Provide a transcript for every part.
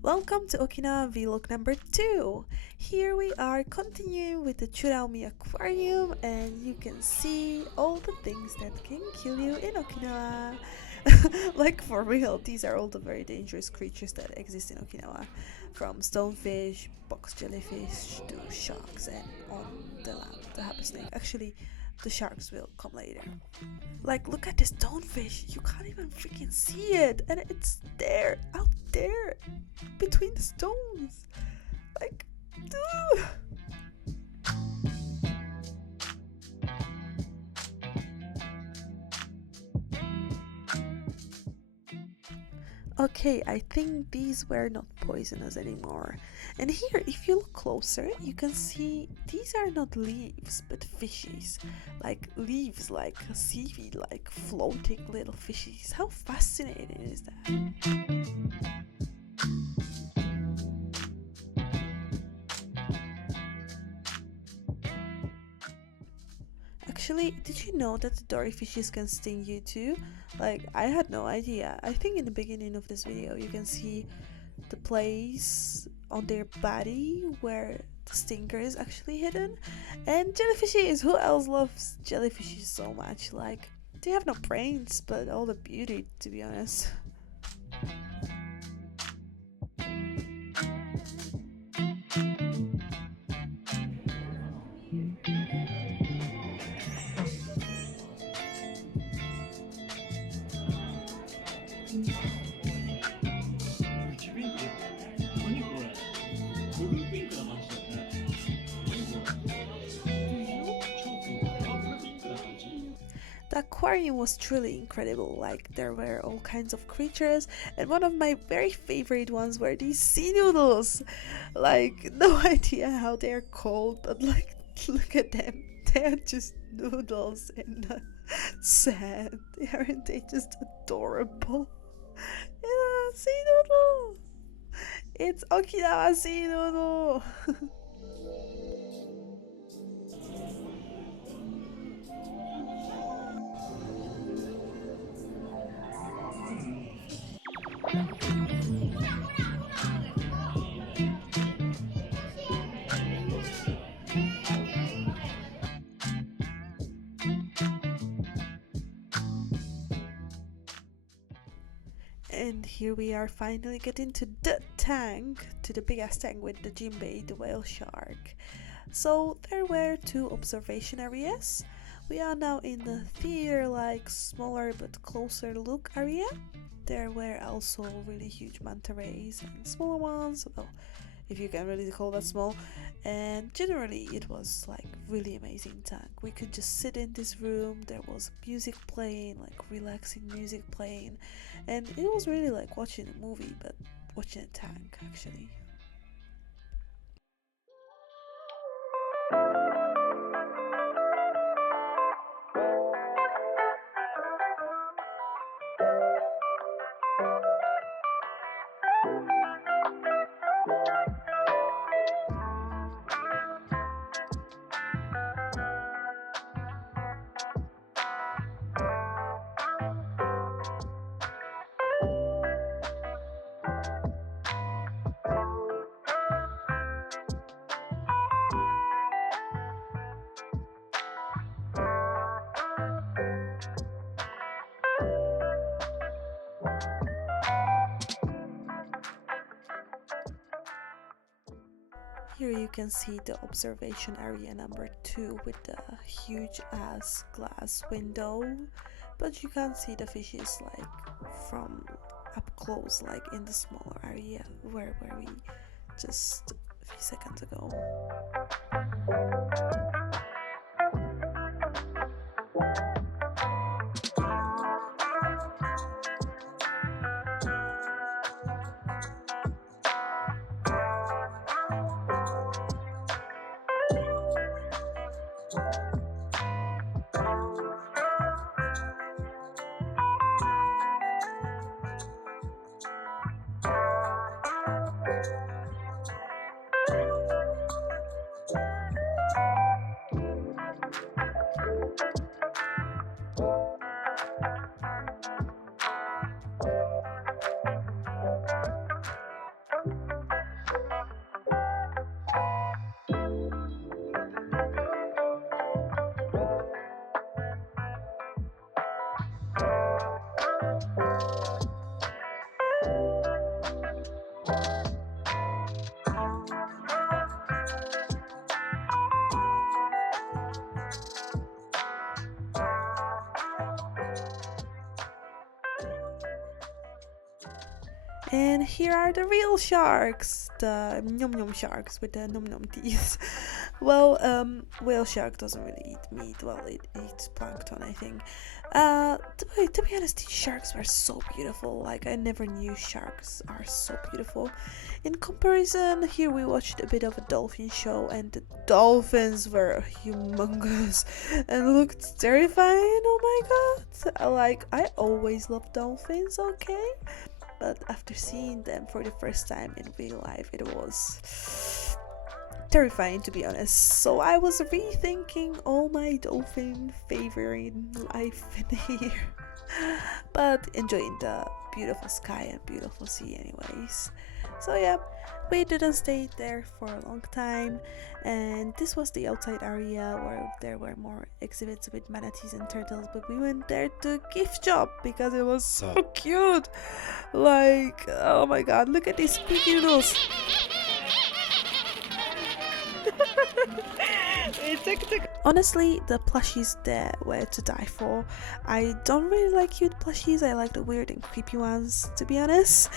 Welcome to Okinawa vlog number 2. Here we are continuing with the Churaumi Aquarium, and you can see all the things that can kill you in Okinawa. Like for real, these are all the very dangerous creatures that exist in Okinawa, from stonefish, box jellyfish to sharks, and on the land, the happy snake. Actually, the sharks will come later. Like, look at this stonefish. You can't even freaking see it, and it's there, out there, between the stones. Like, dude. Okay, I think these were not poisonous anymore. And here, if you look closer, you can see these are not leaves, but fishes. Like leaves, like seaweed, like floating little fishes. How fascinating is that? Actually, did you know that the Dori fishes can sting you too? Like, I had no idea. I think in the beginning of this video you can see the place on their body where the stinger is actually hidden. And jellyfishes, who else loves jellyfishes so much? Like, they have no brains, but all the beauty, to be honest. The aquarium was truly incredible. Like, there were all kinds of creatures, and one of my very favorite ones were these sea noodles. Like, no idea how they're called, but like, look at them. They're just noodles in the sand. Aren't they just adorable? Yeah, sea noodle. It's Okinawa sea noodle. And here we are finally getting to the tank, to the biggest tank with the Jinbei, the whale shark. So there were 2 observation areas. We are now in the theater like smaller but closer look area. There were also really huge manta rays and smaller ones, well, if you can really call that small. And generally it was like really amazing tank. We could just sit in this room, there was music playing, like relaxing music playing, and it was really like watching a movie, but watching a tank actually. Here you can see the observation area number 2 with the huge ass glass window, but you can't see the fishes like from up close, like in the smaller area where we just a few seconds ago. And here are the real sharks, the nom nom sharks with the nom nom teeth. Well, whale shark doesn't really eat meat. Well, it eats plankton, I think. To be honest, these sharks were so beautiful. Like, I never knew sharks are so beautiful. In comparison, here we watched a bit of a dolphin show, and the dolphins were humongous and looked terrifying. Oh my god! Like, I always loved dolphins, okay? But after seeing them for the first time in real life, it was terrifying, to be honest. So I was rethinking all my dolphin favorite life in here, but enjoying the beautiful sky and beautiful sea anyways. So yeah, we didn't stay there for a long time, and this was the outside area where there were more exhibits with manatees and turtles, but we went there to gift shop because it was so cute. Like, oh my god, look at these squeaky noodles. Honestly, the plushies there were to die for. I don't really like cute plushies, I like the weird and creepy ones, to be honest.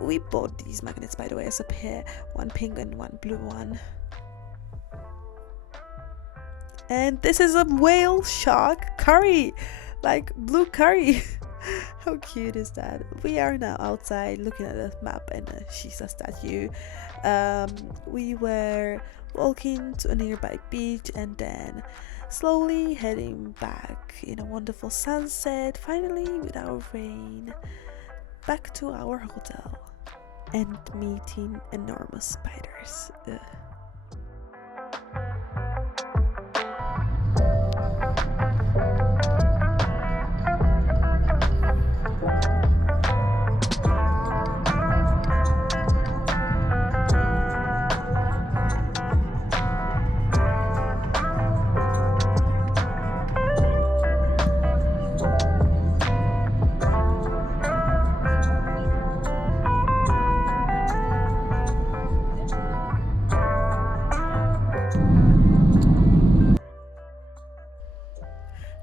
We bought these magnets, by the way, as a pair, one pink and one blue one. And this is a whale shark curry, like blue curry. How cute is that? We are now outside looking at the map and the Shisa statue. We were walking to a nearby beach and then slowly heading back in a wonderful sunset, finally without rain, back to our hotel and meeting enormous spiders. Ugh.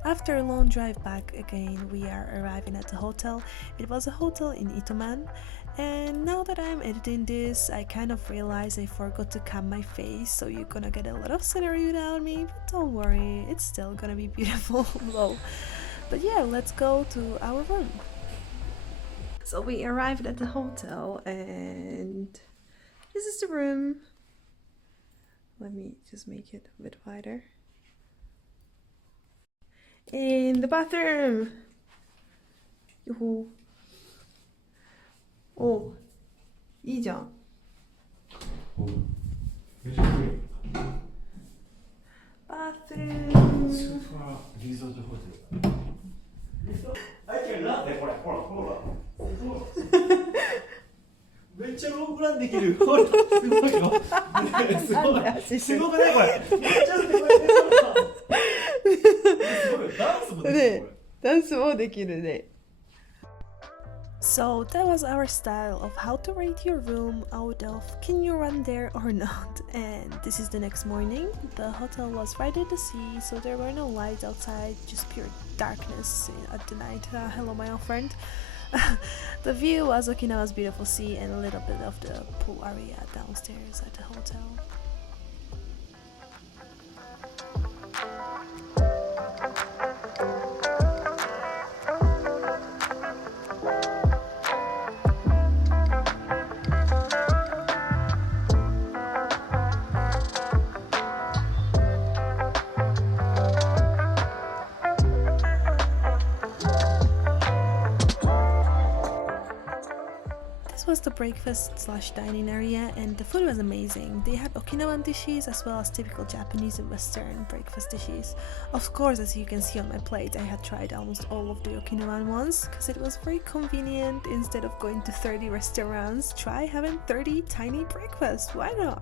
After a long drive back again, we are arriving at the hotel. It was a hotel in Itoman, and now that I'm editing this, I kind of realized I forgot to cam my face, so you're gonna get a lot of scenery without me, but don't worry, it's still gonna be beautiful. Well, but yeah, let's go to our room. So we arrived at the hotel, and this is the room. Let me just make it a bit wider. In the bathroom. Yoo-hoo. Oh, いいじゃん。bathroom. スーパーリゾートホテル。あいつらなんでこれほらほら。めっちゃロングランできる。ほらすごいよ。すごい。すごくないこれ。めっちゃすごい。すごい。ダンスもできるこれ。ダンスもできるね。So that was our style of how to rate your room out of can you run there or not. And this is the next morning. The hotel was right at the sea, so there were no lights outside, just pure darkness at the night. Hello my old friend. The view was Okinawa's beautiful sea and a little bit of the pool area downstairs at the hotel. Was the breakfast/dining area, and the food was amazing. They had Okinawan dishes as well as typical Japanese and Western breakfast dishes. Of course, as you can see on my plate, I had tried almost all of the Okinawan ones because it was very convenient. Instead of going to 30 restaurants, try having 30 tiny breakfasts. Why not?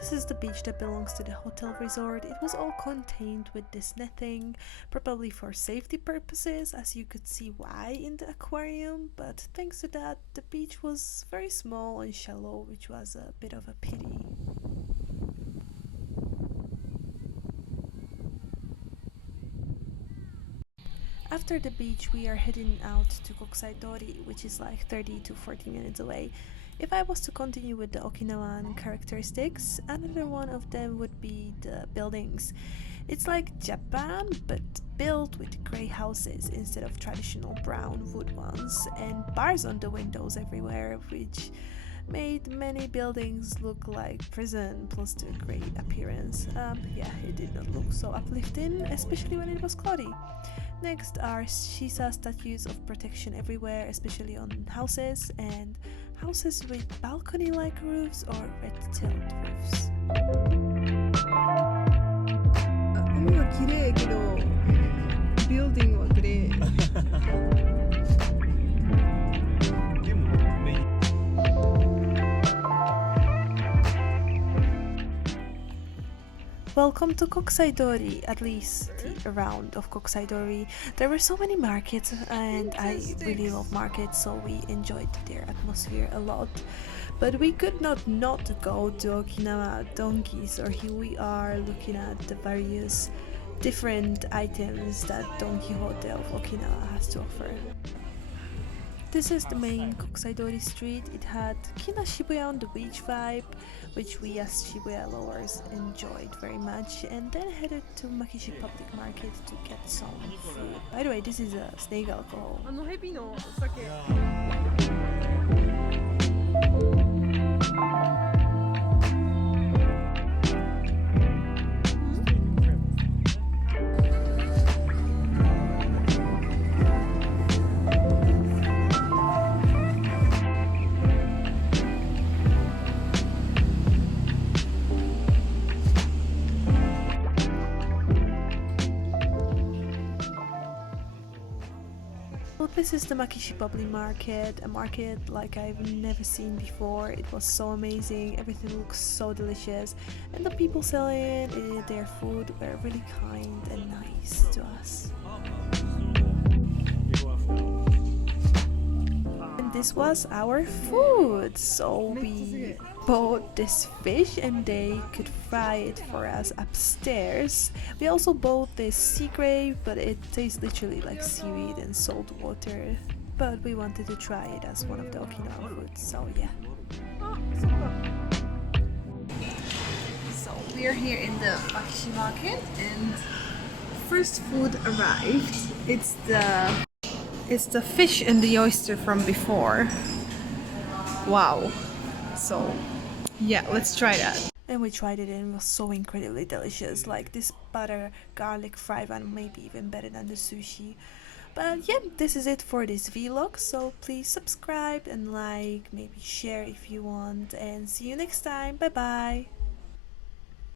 The This is the beach that belongs to the hotel resort. It was all contained with this netting, probably for safety purposes, as you could see why in the aquarium, but thanks to that the beach was very small and shallow, which was a bit of a pity. After the beach, we are heading out to Kokusai Dori, which is like 30 to 40 minutes away. If I was to continue with the Okinawan characteristics, another one of them would be the buildings. It's like Japan, but built with grey houses instead of traditional brown wood ones, and bars on the windows everywhere, which made many buildings look like prison, plus the grey appearance. Yeah, it did not look so uplifting, especially when it was cloudy. Next are Shisa statues of protection everywhere, especially on houses, and houses with balcony-like roofs or red-tilled roofs. 海は綺麗けど、ビルディングはグレー。Welcome to Kokusai Dori, at least the around of Kokusai Dori. There were so many markets and I really love markets, so we enjoyed their atmosphere a lot. But we could not go to Okinawa donkeys, or here we are looking at the various different items that Don Quixote of Okinawa has to offer. This is the main Kokusai Dori street. It had kinda Shibuya on the beach vibe, which we as Shibuya lovers enjoyed very much, and then headed to Makishi public market to get some food. By the way, this is a snake alcohol. あのヘビのお酒。This is the Makishi public market, a market like I've never seen before. It was so amazing, everything looks so delicious, and the people selling their food were really kind and nice to us. And this was our food, so we bought this fish and they could fry it for us upstairs. We also bought this sea grape, but it tastes literally like seaweed and salt water, but we wanted to try it as one of the Okinawa foods, so yeah. So we are here in the Makishi market and first food arrived. It's the fish and the oyster from before. Wow. So yeah, let's try that. And we tried it and it was so incredibly delicious. Like this butter garlic fried one, maybe even better than the sushi. But yeah, this is it for this vlog. So please subscribe and like, maybe share if you want, and see you next time. Bye bye.